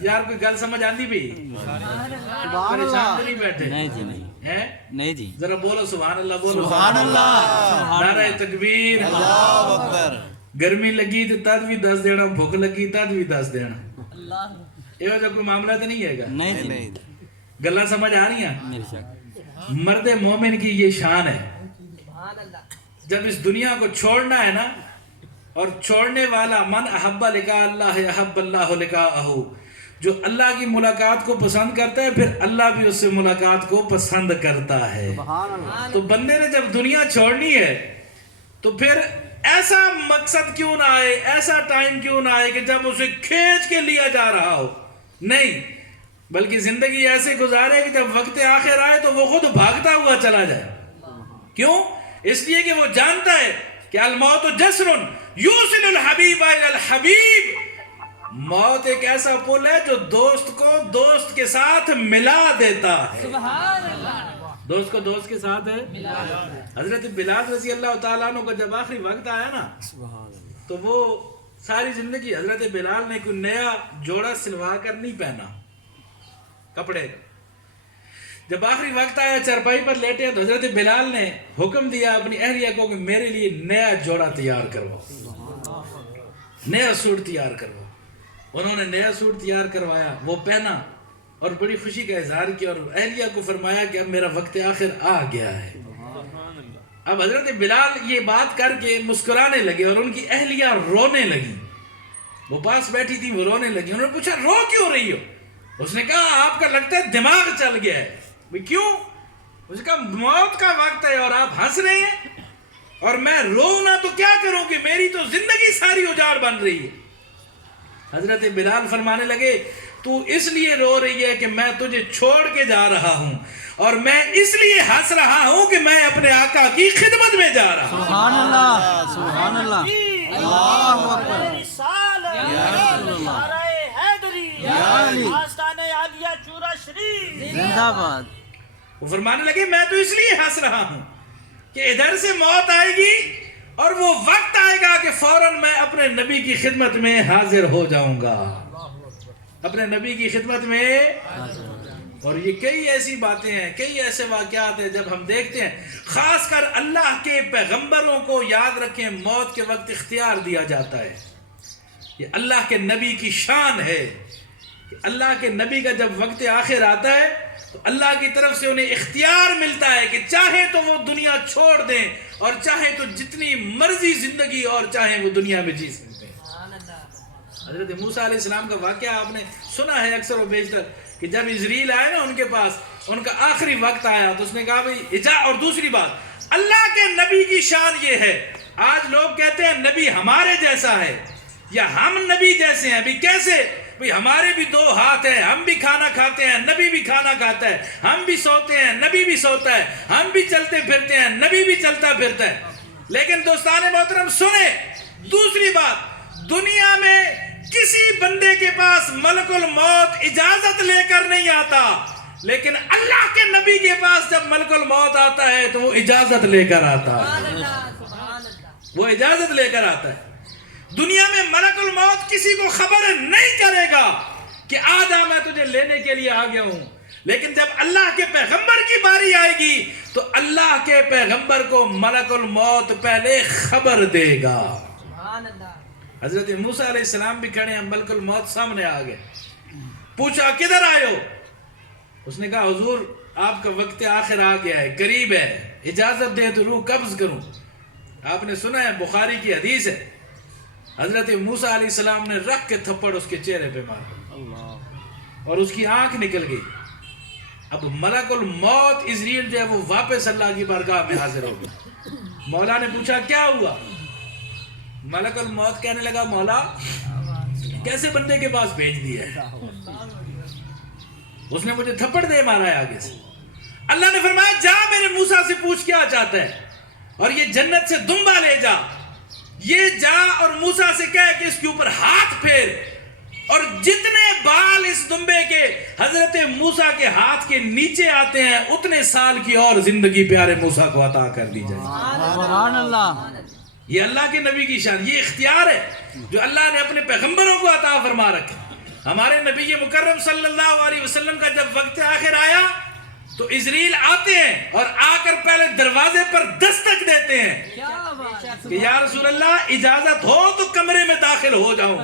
یار کوئی گل سمجھ آندی بھی؟ پریشان تو نہیں بیٹھے؟ نہیں جی نہیں، ہیں؟ نہیں جی، ذرا بولو سبحان اللہ، بولو سبحان اللہ، نعرہ تکبیر، اللہ اکبر۔ گرمی لگی تو تد بھی 10 دینا، بھوک لگی تد بھی 10 دینا، یہ جو کوئی معاملہ تو نہیں ہے گا؟ نہیں جی نہیں، گلاں سمجھ آ رہی ہیں؟ میرے شک۔ مرد مومن کی یہ شان ہے، جب اس دنیا کو چھوڑنا ہے نا، اور چھوڑنے والا من احب لقاء اللہ احب اللہ لقاءہ، جو اللہ کی ملاقات کو پسند کرتا ہے پھر اللہ بھی اس سے ملاقات کو پسند کرتا ہے۔ تو بندے نے جب دنیا چھوڑنی ہے تو پھر ایسا مقصد کیوں نہ آئے، ایسا ٹائم کیوں نہ آئے کہ جب اسے کھینچ کے لیا جا رہا ہو، نہیں، بلکہ زندگی ایسے گزارے کہ جب وقت آخر آئے تو وہ خود بھاگتا ہوا چلا جائے۔ کیوں؟ اس لیے کہ وہ جانتا ہے کہ الموت جسر یوصل الحبیب الی الحبیب، موت ایک ایسا پل ہے جو دوست کو دوست کے ساتھ ملا دیتا ہے، دوست کو دوست کے ساتھ ہے۔ حضرت بلال رضی اللہ تعالیٰ عنہ کو جب آخری وقت آیا نا تو وہ ساری زندگی حضرت بلال نے کوئی نیا جوڑا سلوا کر نہیں پہنا کپڑے کا، جب آخری وقت آیا چرپائی پر لیٹے تو حضرت بلال نے حکم دیا اپنی اہلیہ کو کہ میرے لیے نیا جوڑا تیار کرواؤ، نیا سوٹ تیار کرواؤ۔ انہوں نے نیا سوٹ تیار کروایا، وہ پہنا اور بڑی خوشی کا اظہار کیا، اور اہلیہ کو فرمایا کہ اب میرا وقت آخر آ گیا ہے۔ اب حضرت بلال یہ بات کر کے مسکرانے لگے اور ان کی اہلیہ رونے لگی. وہ پاس بیٹھی تھی، وہ رونے لگی. انہوں نے پوچھا رو کیوں رہی ہو؟ اس نے کہا آپ کا لگتا ہے دماغ چل گیا ہے. کیوں؟ اس نے کہا موت کا وقت ہے اور آپ ہنس رہے ہیں اور میں رو نہ تو کیا کروں کہ میری تو زندگی ساری اجاڑ بن رہی ہے. حضرت بلال فرمانے لگے تو اس لیے رو رہی ہے کہ میں تجھے چھوڑ کے جا رہا ہوں اور میں اس لیے ہنس رہا ہوں کہ میں اپنے آقا کی خدمت میں جا رہا ہوں. سبحان اللہ سبحان اللہ اللہ اکبر زندہ باد. وہ فرمانے لگے میں تو اس لیے ہنس رہا ہوں کہ ادھر سے موت آئے گی اور وہ وقت آئے گا کہ فوراً میں اپنے نبی کی خدمت میں حاضر ہو جاؤں گا، اپنے نبی کی خدمت میں. اور یہ کئی ایسی باتیں ہیں، کئی ایسے واقعات ہیں جب ہم دیکھتے ہیں، خاص کر اللہ کے پیغمبروں کو یاد رکھیں موت کے وقت اختیار دیا جاتا ہے. یہ اللہ کے نبی کی شان ہے کہ اللہ کے نبی کا جب وقت آخر آتا ہے تو اللہ کی طرف سے انہیں اختیار ملتا ہے کہ چاہے تو وہ دنیا چھوڑ دیں اور چاہے تو جتنی مرضی زندگی اور چاہے وہ دنیا میں جی سکتے ہیں. حضرت موسیٰ علیہ السلام کا واقعہ آپ نے سنا ہے اکثر و بیشتر کہ جب اسرائیل آئے نا ان کے پاس، ان کا آخری وقت آیا تو اس نے کہا بھائی اور دوسری بات اللہ کے نبی کی شان یہ ہے. آج لوگ کہتے ہیں نبی ہمارے جیسا ہے یا ہم نبی جیسے ہیں. ابھی کیسے بھئی ہمارے بھی 2 ہاتھ ہیں، ہم بھی کھانا کھاتے ہیں، نبی بھی کھانا کھاتا ہے، ہم بھی سوتے ہیں، نبی بھی سوتا ہے، ہم بھی چلتے پھرتے ہیں، نبی بھی چلتا پھرتا ہے. لیکن دوستان محترم سنیں دوسری بات، دنیا میں کسی بندے کے پاس ملک الموت اجازت لے کر نہیں آتا، لیکن اللہ کے نبی کے پاس جب ملک الموت آتا ہے تو وہ اجازت لے کر آتا ہے، وہ اجازت لے کر آتا ہے. دنیا میں ملک الموت کسی کو خبر نہیں کرے گا کہ آجا میں تجھے لینے کے لیے آ گیا ہوں، لیکن جب اللہ کے پیغمبر کی باری آئے گی تو اللہ کے پیغمبر کو ملک الموت پہلے خبر دے گا. حضرت موسیٰ علیہ السلام بھی کھڑے ہیں، ملک الموت سامنے آ گئے. پوچھا کدھر آئے ہو؟ اس نے کہا حضور آپ کا وقت آخر آ گیا ہے، قریب ہے، اجازت دے تو روح قبض کروں. آپ نے سنا ہے بخاری کی حدیث ہے، حضرت موسیٰ علیہ السلام نے رکھ کے تھپڑ اس کے چہرے پہ مارا اور اس کی آنکھ نکل گئی. اب ملک الموت اسرائیل جو ہے وہ واپس اللہ کی بارگاہ میں حاضر ہو گیا. مولا نے پوچھا کیا ہوا؟ ملک الموت کہنے لگا مولا کیسے بندے کے پاس بھیج دیا ہے، اس نے مجھے تھپڑ دے مارا ہے آگے سے. اللہ نے فرمایا جا میرے موسیٰ سے پوچھ کیا چاہتا ہے اور یہ جنت سے دمبا لے جا، یہ جا اور موسیٰ سے کہے کہ اس کے اوپر ہاتھ پھیر اور جتنے بال اس دمبے کے حضرت موسیٰ کے ہاتھ کے نیچے آتے ہیں اتنے سال کی اور زندگی پیارے موسیٰ کو عطا کر دی جائے. سبحان اللہ. یہ اللہ کے نبی کی شان، یہ اختیار ہے جو اللہ نے اپنے پیغمبروں کو عطا فرما رکھا. ہمارے نبی مکرم صلی اللہ علیہ وسلم کا جب وقت آخر آیا تو اسرائیل آتے ہیں اور آ کر پہلے دروازے پر دستک دیتے ہیں کہ یا رسول اللہ اجازت ہو تو کمرے میں داخل ہو جاؤں،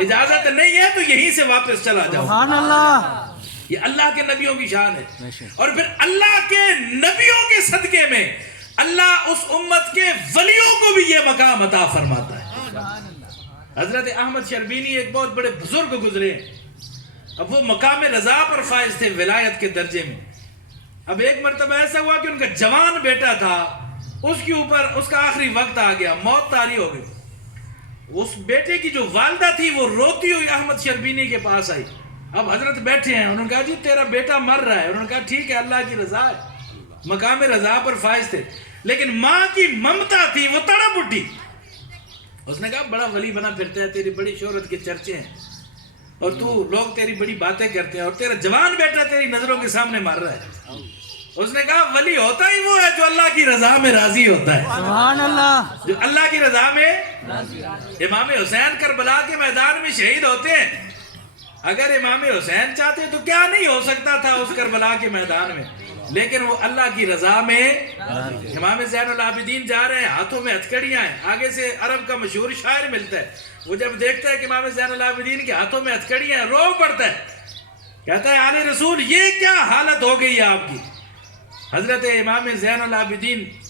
اجازت نہیں ہے تو یہیں سے واپس چلا جاؤں. سبحان اللہ. یہ اللہ کے نبیوں کی شان ہے. اور پھر اللہ کے نبیوں کے صدقے میں اللہ اس امت کے ولیوں کو بھی یہ مقام عطا فرماتا ہے. حضرت احمد شربینی ایک بہت بڑے بزرگ گزرے ہیں، اب وہ مقام رضا پر فائز تھے ولایت کے درجے میں. اب ایک مرتبہ ایسا ہوا کہ ان کا جوان بیٹا تھا، اس کے اوپر اس کا آخری وقت آ گیا، موت طاری ہو گئی. اس بیٹے کی جو والدہ تھی وہ روتی ہوئی احمد شربینی کے پاس آئی. اب حضرت بیٹھے ہیں، انہوں نے کہا جی تیرا بیٹا مر رہا ہے. انہوں نے کہا ٹھیک ہے اللہ کی رضا ہے. مقام رضا پر فائز تھے، لیکن ماں کی ممتا تھی وہ تڑپ اٹھی. اس نے کہا بڑا ولی بنا پھرتا ہے، تیری بڑی شہرت کے چرچے ہیں اور تو لوگ تیری بڑی باتیں کرتے ہیں اور تیرا جوان بیٹا تیری نظروں کے سامنے مر رہا ہے. اس نے کہا ولی ہوتا ہی وہ ہے جو اللہ کی رضا میں راضی ہوتا ہے، سبحان اللہ. جو اللہ کی رضا میں. امام حسین کربلا کے میدان میں شہید ہوتے ہیں. اگر امام حسین چاہتے تو کیا نہیں ہو سکتا تھا اس کربلا کے میدان میں، لیکن وہ اللہ کی رضا میں. امام زین العابدین جا رہے ہیں، ہاتھوں میں ہتھکڑیاں ہیں. آگے سے عرب کا مشہور شاعر ملتا ہے، وہ جب دیکھتا ہے کہ امام زین العابدین کے ہاتھوں میں ہتھکڑیاں ہیں رو پڑتا ہے، کہتا ہے آل رسول یہ کیا حالت ہو گئی ہے آپ کی. حضرت امام زین العابدین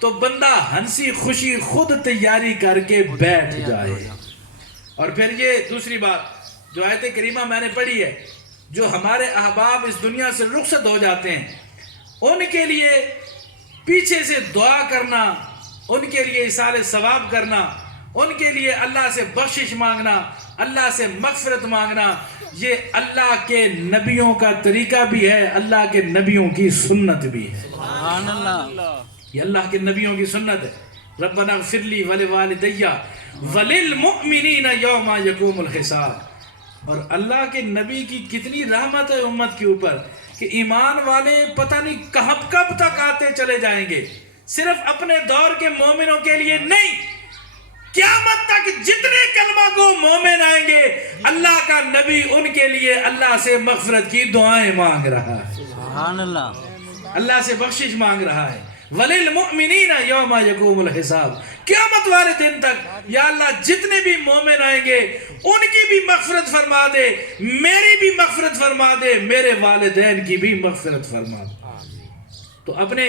تو بندہ ہنسی خوشی خود تیاری کر کے بیٹھ جائے۔ اور پھر یہ دوسری بات جو آیت کریمہ میں نے پڑھی ہے، جو ہمارے احباب اس دنیا سے رخصت ہو جاتے ہیں ان کے لیے پیچھے سے دعا کرنا، ان کے لیے ایصال ثواب کرنا، ان کے لیے اللہ سے بخشش مانگنا، اللہ سے مغفرت مانگنا، یہ اللہ کے نبیوں کا طریقہ بھی ہے، اللہ کے نبیوں کی سنت بھی ہے۔ سبحان اللہ، یہ اللہ کے نبیوں کی سنت ہے۔ ربنا اغفر لی ولوالدی وللمؤمنین یوم یقوم الحساب۔ اور اللہ کے نبی کی کتنی رحمت ہے امت کے اوپر کہ ایمان والے پتہ نہیں کب تک آتے چلے جائیں گے، صرف اپنے دور کے مومنوں کے لیے نہیں، قیامت تک جتنے کلمہ کو مومن آئیں گے اللہ کا نبی ان کے لیے اللہ سے مغفرت کی دعائیں مانگ رہا ہے، سبحان اللہ، اللہ سے بخشش مانگ رہا ہے۔ وَلِلْمُؤْمِنِينَ يَوْمَ يَقُومُ الْحِسَابُ، قیامت والے دن تک یا اللہ جتنے بھی مومن آئیں گے ان کی بھی مغفرت فرما دے، میری بھی مغفرت فرما دے، میرے والدین کی بھی مغفرت فرما دے۔ تو اپنے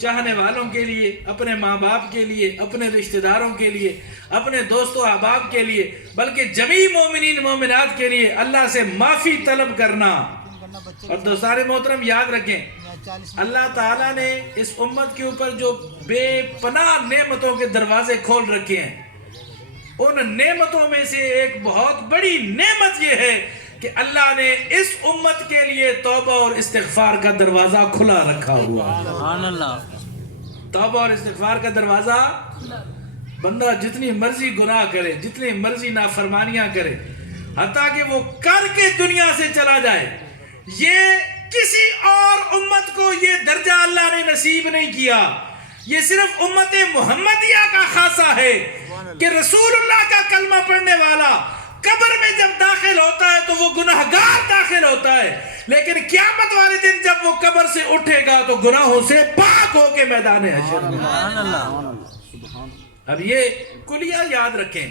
چاہنے والوں کے لیے، اپنے ماں باپ کے لیے، اپنے رشتہ داروں کے لیے، اپنے دوست و احباب کے لیے، بلکہ جمیع مومنین مومنات کے لیے اللہ سے معافی طلب کرنا۔ اور دوستان محترم یاد رکھیں، اللہ تعالیٰ نے اس امت کے اوپر جو بے پناہ نعمتوں کے دروازے کھول رکھے ہیں، ان نعمتوں میں سے ایک بہت بڑی نعمت یہ ہے کہ اللہ نے اس امت کے لیے توبہ اور استغفار کا دروازہ کھلا رکھا ہوا ہے۔ سبحان اللہ، توبہ اور استغفار کا دروازہ، بندہ جتنی مرضی گناہ کرے، جتنی مرضی نافرمانیاں کرے، حتیٰ کہ وہ کر کے دنیا سے چلا جائے، یہ کسی اور امت کو یہ درجہ اللہ نے نصیب نہیں کیا۔ یہ صرف امت محمدیہ کا خاصہ ہے کہ رسول اللہ کا کلمہ پڑھنے والا قبر میں جب داخل ہوتا ہے تو وہ گناہگار داخل ہوتا ہے، لیکن قیامت والے دن جب وہ قبر سے اٹھے گا تو گناہوں سے پاک ہو کے میدان حشر میں۔ سبحان اللہ، اب یہ کلیہ یاد رکھیں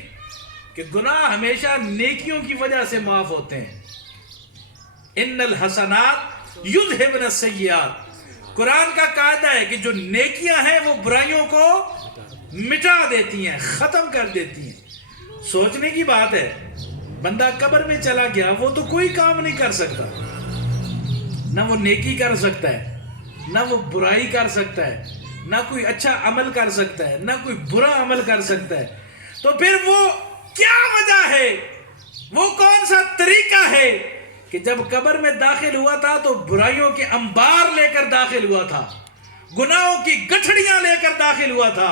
کہ گناہ ہمیشہ نیکیوں کی وجہ سے معاف ہوتے ہیں۔ ان الحسنات یذہبن السیئات، قرآن کا قاعدہ ہے کہ جو نیکیاں ہیں وہ برائیوں کو مٹا دیتی ہیں، ختم کر دیتی ہیں۔ سوچنے کی بات ہے، بندہ قبر میں چلا گیا، وہ تو کوئی کام نہیں کر سکتا، نہ وہ نیکی کر سکتا ہے، نہ وہ برائی کر سکتا ہے، نہ کوئی اچھا عمل کر سکتا ہے، نہ کوئی برا عمل کر سکتا ہے۔ تو پھر وہ کیا وجہ ہے، وہ کون سا طریقہ ہے کہ جب قبر میں داخل ہوا تھا تو برائیوں کے انبار لے کر داخل ہوا تھا، گناہوں کی گٹھڑیاں لے کر داخل ہوا تھا،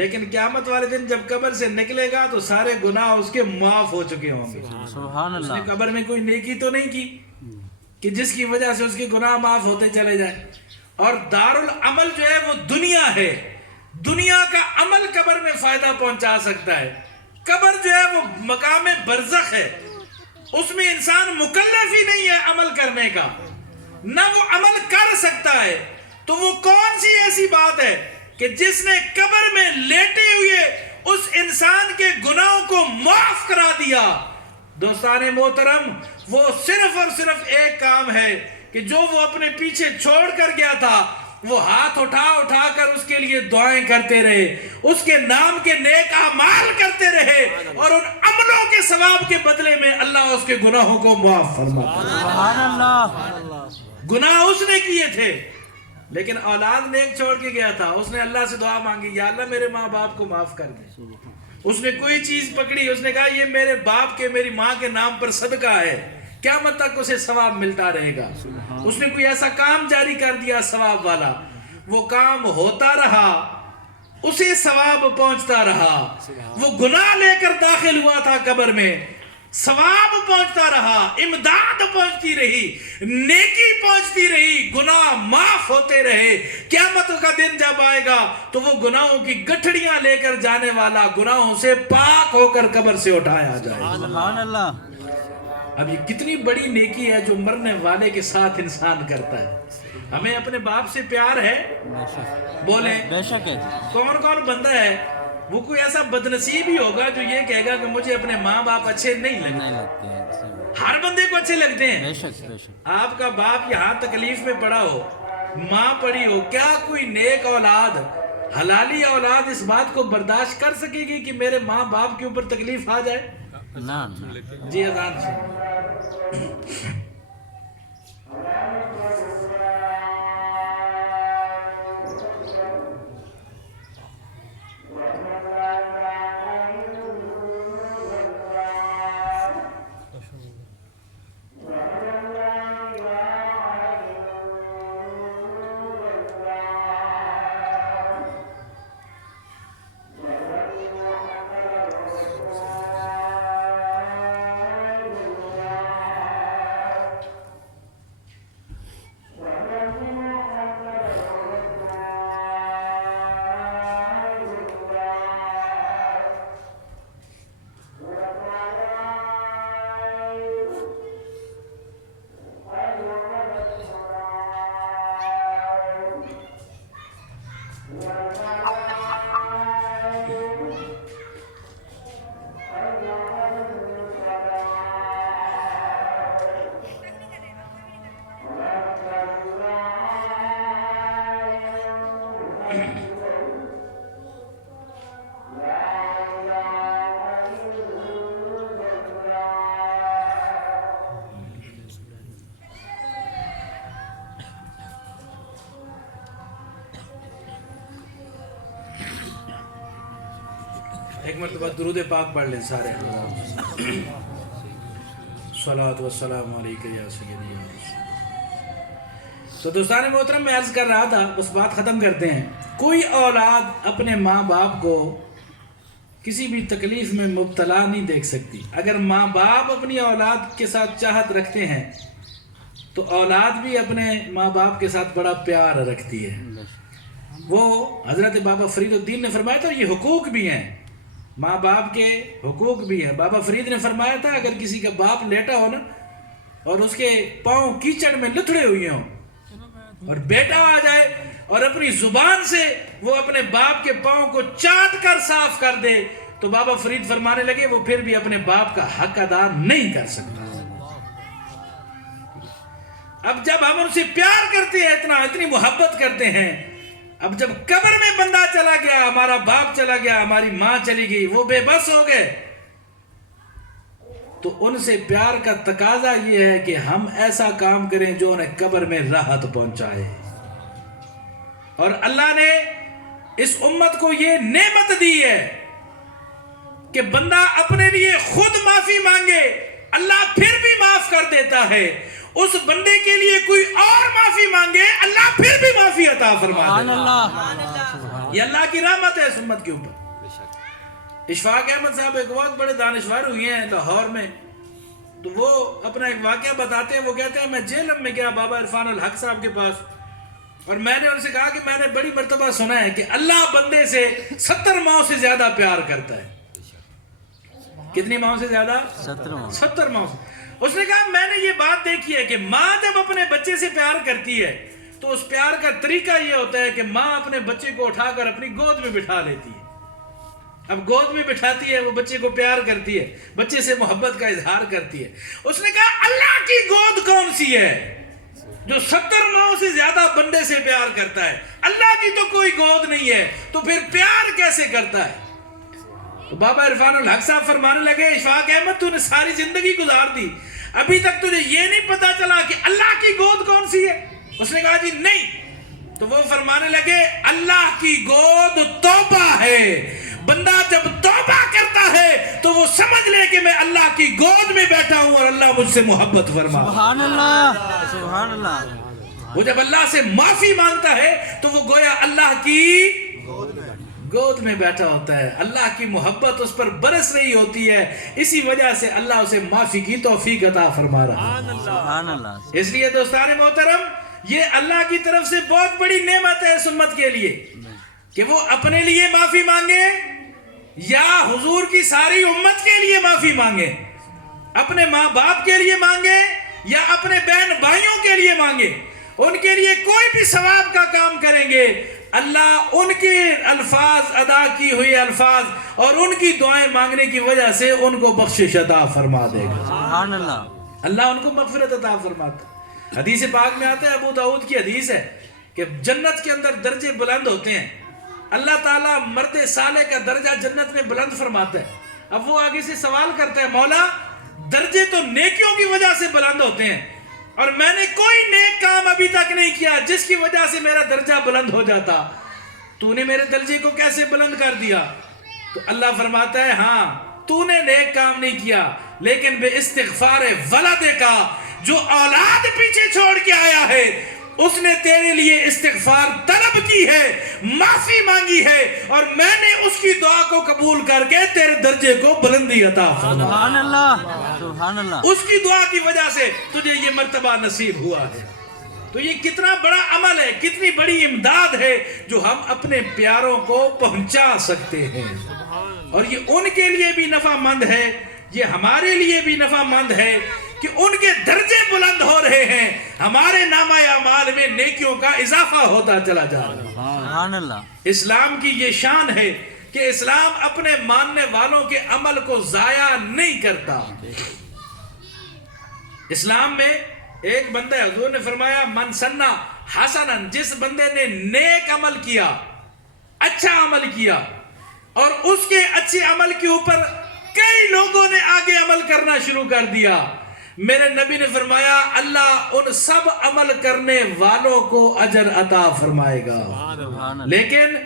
لیکن قیامت والے دن جب قبر سے نکلے گا تو سارے گناہ اس کے معاف ہو چکے ہوں گے۔ سبحان اس نے اللہ، قبر میں کوئی نیکی تو نہیں کی کہ جس کی وجہ سے اس کے گناہ معاف ہوتے چلے جائیں۔ اور دارالعمل جو ہے وہ دنیا ہے، دنیا کا عمل قبر میں فائدہ پہنچا سکتا ہے۔ قبر جو ہے وہ مقام برزخ ہے، اس میں انسان مکلف ہی نہیں ہے عمل کرنے کا، نہ وہ عمل کر سکتا ہے۔ تو وہ کون سی ایسی بات ہے کہ جس نے قبر میں لیٹے ہوئے اس انسان کے گناہوں کو معاف کرا دیا؟ دوستان محترم، وہ صرف اور صرف ایک کام ہے کہ جو وہ اپنے پیچھے چھوڑ کر گیا تھا، وہ ہاتھ اٹھا اٹھا کر اس کے لیے دعائیں کرتے رہے، اس کے نام کے نیک اعمال کرتے رہے، اور ان عملوں کے ثواب کے بدلے میں اللہ اس کے گناہوں کو معاف فرماتا ہے۔ سبحان اللہ، گناہ اس نے کیے تھے لیکن اولاد نیک چھوڑ کے گیا تھا، اس نے اللہ سے دعا مانگی، یا اللہ میرے ماں باپ کو معاف کر دے۔ اس نے کوئی چیز پکڑی، اس نے کہا یہ میرے باپ کے، میری ماں کے نام پر صدقہ ہے، قیامت تک اسے ثواب ملتا رہے گا۔ اس نے کوئی ایسا کام جاری کر دیا ثواب والا، وہ کام ہوتا رہا، اسے ثواب پہنچتا رہا۔ وہ گناہ لے کر داخل ہوا تھا قبر میں، ثواب پہنچتا رہا، امداد پہنچتی رہی، نیکی پہنچتی رہی، گناہ معاف ہوتے رہے۔ قیامت کا دن جب آئے گا تو وہ گناہوں کی گٹھڑیاں لے کر جانے والا گناہوں سے پاک ہو کر قبر سے اٹھایا جائے۔ سبحان اللہ، اب یہ کتنی بڑی نیکی ہے جو مرنے والے کے ساتھ انسان کرتا ہے۔ ہمیں اپنے باپ سے پیار ہے، بے شک، بولیں بے شک ہے، کون کون بندہ ہے وہ کوئی ایسا بدنصیب ہی ہوگا جو یہ کہے گا کہ مجھے اپنے ماں باپ اچھے نہیں لگتے؟ نہیں لگتے ہیں، ہر بندے کو اچھے لگتے ہیں۔ بے شک، بے شک، آپ کا باپ یہاں تکلیف میں پڑا ہو، ماں پڑی ہو، کیا کوئی نیک اولاد حلالی اولاد اس بات کو برداشت کر سکے گی کہ میرے ماں باپ کے اوپر تکلیف آ جائے؟ نہ جی اذان سے ایک مرتبہ درود پاک پڑھ لیں سارے. صلوات و سلام علیکہ یا سیدی. تو دوستان محترم میں عرض کر رہا تھا، اس بات ختم کرتے ہیں. کوئی اولاد اپنے ماں باپ کو کسی بھی تکلیف میں مبتلا نہیں دیکھ سکتی. اگر ماں باپ اپنی اولاد کے ساتھ چاہت رکھتے ہیں تو اولاد بھی اپنے ماں باپ کے ساتھ بڑا پیار رکھتی ہے. وہ حضرت بابا فرید الدین نے فرمایا تھا یہ حقوق بھی ہیں، ماں باپ کے حقوق بھی ہیں. بابا فرید نے فرمایا تھا اگر کسی کا باپ لیٹا ہو نا اور اس کے پاؤں کیچڑ میں لتھڑے ہوئے ہوں اور بیٹا آ جائے اور اپنی زبان سے وہ اپنے باپ کے پاؤں کو چاٹ کر صاف کر دے تو بابا فرید فرمانے لگے وہ پھر بھی اپنے باپ کا حق ادا نہیں کر سکتا. اب جب ہم ان سے پیار کرتے ہیں، اتنی محبت کرتے ہیں، اب جب قبر میں بندہ چلا گیا، ہمارا باپ چلا گیا، ہماری ماں چلی گئی، وہ بے بس ہو گئے، تو ان سے پیار کا تقاضا یہ ہے کہ ہم ایسا کام کریں جو انہیں قبر میں راحت پہنچائے. اور اللہ نے اس امت کو یہ نعمت دی ہے کہ بندہ اپنے لیے خود معافی مانگے، اللہ پھر بھی معاف کر دیتا ہے. اس بندے کے لیے کوئی اور معافی مانگے، اللہ پھر بھی معافی عطا فرما دیتا. یہ اللہ کی رحمت ہے اس امت کے اوپر. اشفاق احمد صاحب ایک بہت بڑے دانشور ہوئے ہیں لاہور میں، تو وہ اپنا ایک واقعہ بتاتے ہیں. وہ کہتے ہیں میں جیلم میں گیا بابا عرفان الحق صاحب کے پاس، اور میں نے ان سے کہا کہ میں نے بڑی مرتبہ سنا ہے کہ اللہ بندے سے 70 ماؤں سے زیادہ پیار کرتا ہے. کتنی ماؤں سے زیادہ؟ 70 ماؤں سے. اس نے کہا میں نے یہ بات دیکھی ہے کہ ماں جب اپنے بچے سے پیار کرتی ہے تو اس پیار کا طریقہ یہ ہوتا ہے کہ ماں اپنے بچے کو اٹھا کر اپنی گود میں بٹھا لیتی ہے. اب گود میں بٹھاتی ہے، وہ بچے کو پیار کرتی ہے، بچے سے محبت کا اظہار کرتی ہے. اس نے کہا اللہ کی گود کون سی ہے جو 70 ماؤں سے زیادہ بندے سے پیار کرتا ہے؟ اللہ کی تو کوئی گود نہیں ہے، تو پھر پیار کیسے کرتا ہے؟ تو بابا عرفان الحق صاحب فرمانے لگے اشفاق احمد تو نے ساری زندگی گزار دی، ابھی تک تجھے یہ نہیں پتا چلا کہ اللہ کی گود کون سی ہے؟ اس نے کہا جی نہیں. تو وہ فرمانے لگے اللہ کی گود توبہ ہے. بندہ جب توبہ کرتا ہے تو وہ سمجھ لے کہ میں اللہ کی گود میں بیٹھا ہوں اور اللہ مجھ سے محبت فرما. سبحان اللہ، سبحان اللہ. وہ جب اللہ سے معافی مانگتا ہے تو وہ گویا اللہ کی گود میں بیٹھا ہوتا ہے. اللہ کی محبت اس پر برس رہی ہوتی ہے، اسی وجہ سے اللہ اسے معافی کی توفیق عطا فرما رہا ہے. سبحان اللہ. اس لیے دوستان محترم یہ اللہ کی طرف سے بہت بڑی نعمت ہے اس امت کے لیے کہ وہ اپنے لیے معافی مانگے یا حضور کی ساری امت کے لیے معافی مانگے، اپنے ماں باپ کے لیے مانگے یا اپنے بہن بھائیوں کے لیے مانگے. ان کے لیے کوئی بھی ثواب کا کام کریں گے اللہ ان کے الفاظ، ادا کی ہوئی الفاظ اور ان کی دعائیں مانگنے کی وجہ سے ان کو بخشش عطا فرما دے گا. سبحان اللہ. اللہ ان کو مغفرت عطا فرماتا. حدیث پاک میں آتا ہے، ابو داؤد کی حدیث ہے کہ جنت کے اندر درجے بلند ہوتے ہیں. اللہ تعالیٰ مرد صالح کا درجہ جنت میں بلند فرماتا ہے. اب وہ آگے سے سوال کرتا ہے مولا درجے تو نیکیوں کی وجہ سے بلند ہوتے ہیں اور میں نے کوئی نیک کام ابھی تک نہیں کیا جس کی وجہ سے میرا درجہ بلند ہو جاتا, تو نے میرے درجے کو کیسے بلند کر دیا؟ تو اللہ فرماتا ہے ہاں تو نے نیک کام نہیں کیا لیکن بے استغفار ولد کا, جو اولاد پیچھے چھوڑ کے آیا ہے اس نے تیرے لیے استغفار طلب کی ہے, معافی مانگی ہے اور میں نے اس کی دعا کو قبول کر کے تیرے درجے کو بلندی عطا فرمائی. سبحان اللہ, سبحان اللہ. اس کی دعا کی وجہ سے تجھے یہ مرتبہ نصیب ہوا ہے. تو یہ کتنا بڑا عمل ہے, کتنی بڑی امداد ہے جو ہم اپنے پیاروں کو پہنچا سکتے ہیں, اور یہ ان کے لیے بھی نفع مند ہے, یہ ہمارے لیے بھی نفع مند ہے کہ ان کے درجے بلند ہو رہے ہیں, ہمارے نامہ اعمال میں نیکیوں کا اضافہ ہوتا چلا جا رہا ہے. سبحان اللہ. اسلام کی یہ شان ہے کہ اسلام اپنے ماننے والوں کے عمل کو ضائع نہیں کرتا. اسلام میں ایک بندہ, حضور نے فرمایا من سنہ حسنن, جس بندے نے نیک عمل کیا, اچھا عمل کیا اور اس کے اچھے عمل کے اوپر کئی لوگوں نے آگے عمل کرنا شروع کر دیا, میرے نبی نے فرمایا اللہ ان سب عمل کرنے والوں کو اجر عطا فرمائے گا, لیکن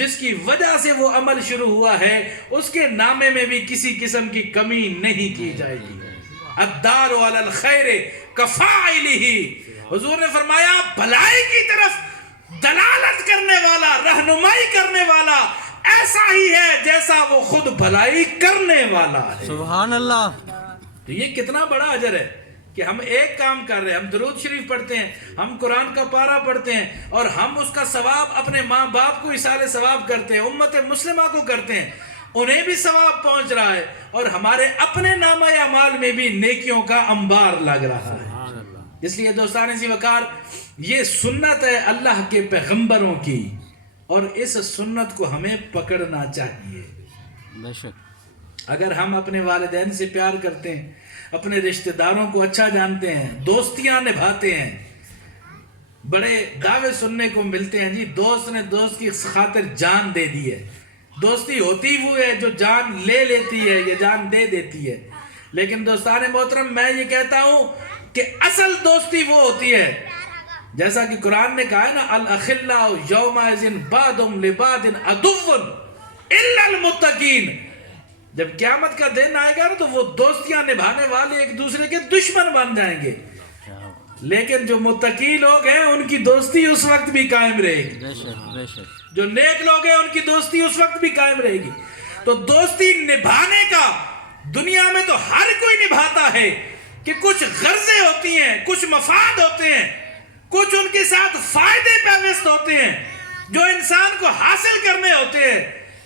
جس کی وجہ سے وہ عمل شروع ہوا ہے اس کے نامے میں بھی کسی قسم کی کمی نہیں کی جائے گی. الدال علی الخیر کفاعلہ, حضور نے فرمایا بھلائی کی طرف دلالت کرنے والا, رہنمائی کرنے والا ایسا ہی ہے جیسا وہ خود بھلائی کرنے والا ہے. سبحان اللہ. تو یہ کتنا بڑا اجر ہے کہ ہم ایک کام کر رہے ہیں, ہم درود شریف پڑھتے ہیں, ہم قرآن کا پارہ پڑھتے ہیں اور ہم اس کا ثواب اپنے ماں باپ کو اصال ثواب کرتے ہیں, امت مسلمہ کو کرتے ہیں, انہیں بھی ثواب پہنچ رہا ہے اور ہمارے اپنے نامہ اعمال میں بھی نیکیوں کا انبار لگ رہا ہے. اس لیے دوستان ذی وقار یہ سنت ہے اللہ کے پیغمبروں کی, اور اس سنت کو ہمیں پکڑنا چاہیے. بے شک. اگر ہم اپنے والدین سے پیار کرتے ہیں, اپنے رشتہ داروں کو اچھا جانتے ہیں, دوستیاں نبھاتے ہیں, بڑے دعوے سننے کو ملتے ہیں جی دوست نے دوست کی خاطر جان دے دی ہے. دوستی ہوتی وہ ہے جو جان لے لیتی ہے یا جان دے دیتی ہے, لیکن دوستان محترم میں یہ کہتا ہوں کہ اصل دوستی وہ ہوتی ہے جیسا کہ قرآن نے کہا ہے نا, الاخلاء یومئذ بعضهم لبعض عدو الا المتقین. جب قیامت کا دن آئے گا تو وہ دوستیاں نبھانے والے ایک دوسرے کے دشمن بن جائیں گے, لیکن جو متقی لوگ ہیں ان کی دوستی اس وقت بھی قائم رہے گی. بے شک, بے شک. جو نیک لوگ ہیں ان کی دوستی اس وقت بھی قائم رہے گی. تو دوستی نبھانے کا دنیا میں تو ہر کوئی نبھاتا ہے کہ کچھ غرضیں ہوتی ہیں, کچھ مفاد ہوتے ہیں, کچھ ان کے ساتھ فائدے پیوست ہوتے ہیں جو انسان کو حاصل کرنے ہوتے ہیں,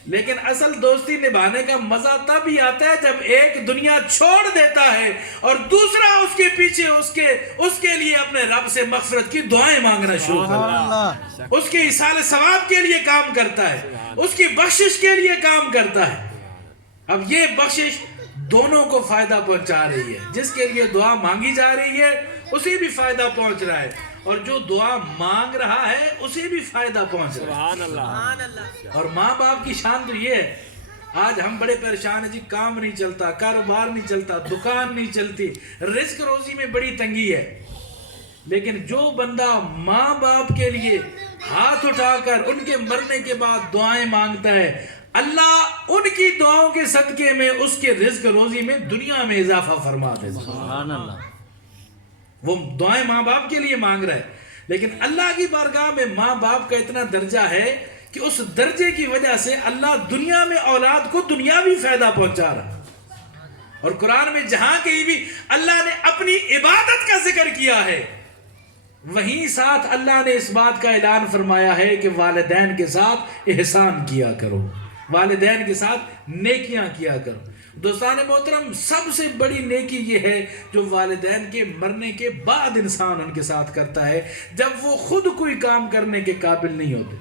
لیکن اصل دوستی نبھانے کا مزہ تب ہی آتا ہے جب ایک دنیا چھوڑ دیتا ہے اور دوسرا اس کے پیچھے اس کے لیے اپنے رب سے مغفرت کی دعائیں مانگنا شروع کرتا ہے, اس کے ایصال ثواب کے لیے کام کرتا ہے, اس کی بخشش کے لیے کام کرتا ہے. اب یہ بخشش دونوں کو فائدہ پہنچا رہی ہے, جس کے لیے دعا مانگی جا رہی ہے اسے بھی فائدہ پہنچ رہا ہے, اور جو دعا مانگ رہا ہے اسے بھی فائدہ پہنچ رہا ہے. سبحان اللہ. اور ماں باپ کی شان تو یہ ہے, آج ہم بڑے پریشان ہیں جی, کام نہیں چلتا, کاروبار نہیں چلتا, دکان نہیں چلتی, رزق روزی میں بڑی تنگی ہے, لیکن جو بندہ ماں باپ کے لیے ہاتھ اٹھا کر ان کے مرنے کے بعد دعائیں مانگتا ہے, اللہ ان کی دعاؤں کے صدقے میں اس کے رزق روزی میں دنیا میں اضافہ فرما دیتا ہے. سبحان اللہ. وہ دعائیں ماں باپ کے لیے مانگ رہا ہے, لیکن اللہ کی بارگاہ میں ماں باپ کا اتنا درجہ ہے کہ اس درجے کی وجہ سے اللہ دنیا میں اولاد کو دنیاوی فائدہ پہنچا رہا ہے. اور قرآن میں جہاں کہیں بھی اللہ نے اپنی عبادت کا ذکر کیا ہے, وہیں ساتھ اللہ نے اس بات کا اعلان فرمایا ہے کہ والدین کے ساتھ احسان کیا کرو, والدین کے ساتھ نیکیاں کیا کرو. دوستان محترم سب سے بڑی نیکی یہ ہے جو والدین کے مرنے کے بعد انسان ان کے ساتھ کرتا ہے, جب وہ خود کوئی کام کرنے کے قابل نہیں ہوتے.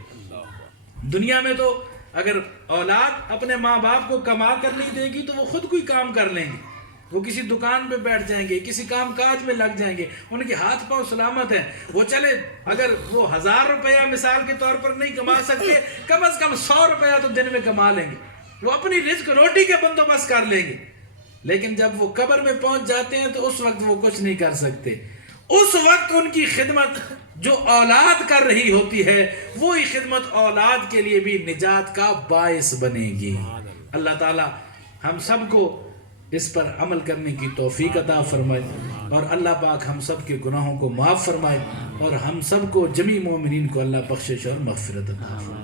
دنیا میں تو اگر اولاد اپنے ماں باپ کو کما کر نہیں دے گی تو وہ خود کوئی کام کر لیں گے, وہ کسی دکان پہ بیٹھ جائیں گے، کسی کام کاج میں لگ جائیں گے، ان کے ہاتھ پاؤں سلامت ہیں، وہ چلے اگر وہ 1000 روپیہ مثال کے طور پر نہیں کما سکتے، کم از کم 100 روپیہ تو دن میں کما لیں گے، وہ اپنی رزق روٹی کا بندوبست کر لیں گے۔ لیکن جب وہ قبر میں پہنچ جاتے ہیں تو اس وقت وہ کچھ نہیں کر سکتے۔ اس وقت ان کی خدمت جو اولاد کر رہی ہوتی ہے، وہی خدمت اولاد کے لیے بھی نجات کا باعث بنے گی۔ اللہ تعالی ہم سب کو اس پر عمل کرنے کی توفیق عطا فرمائے، اور اللہ پاک ہم سب کے گناہوں کو معاف فرمائے، اور ہم سب کو جمیع مومنین کو اللہ بخشش اور مغفرت عطا فرمائے۔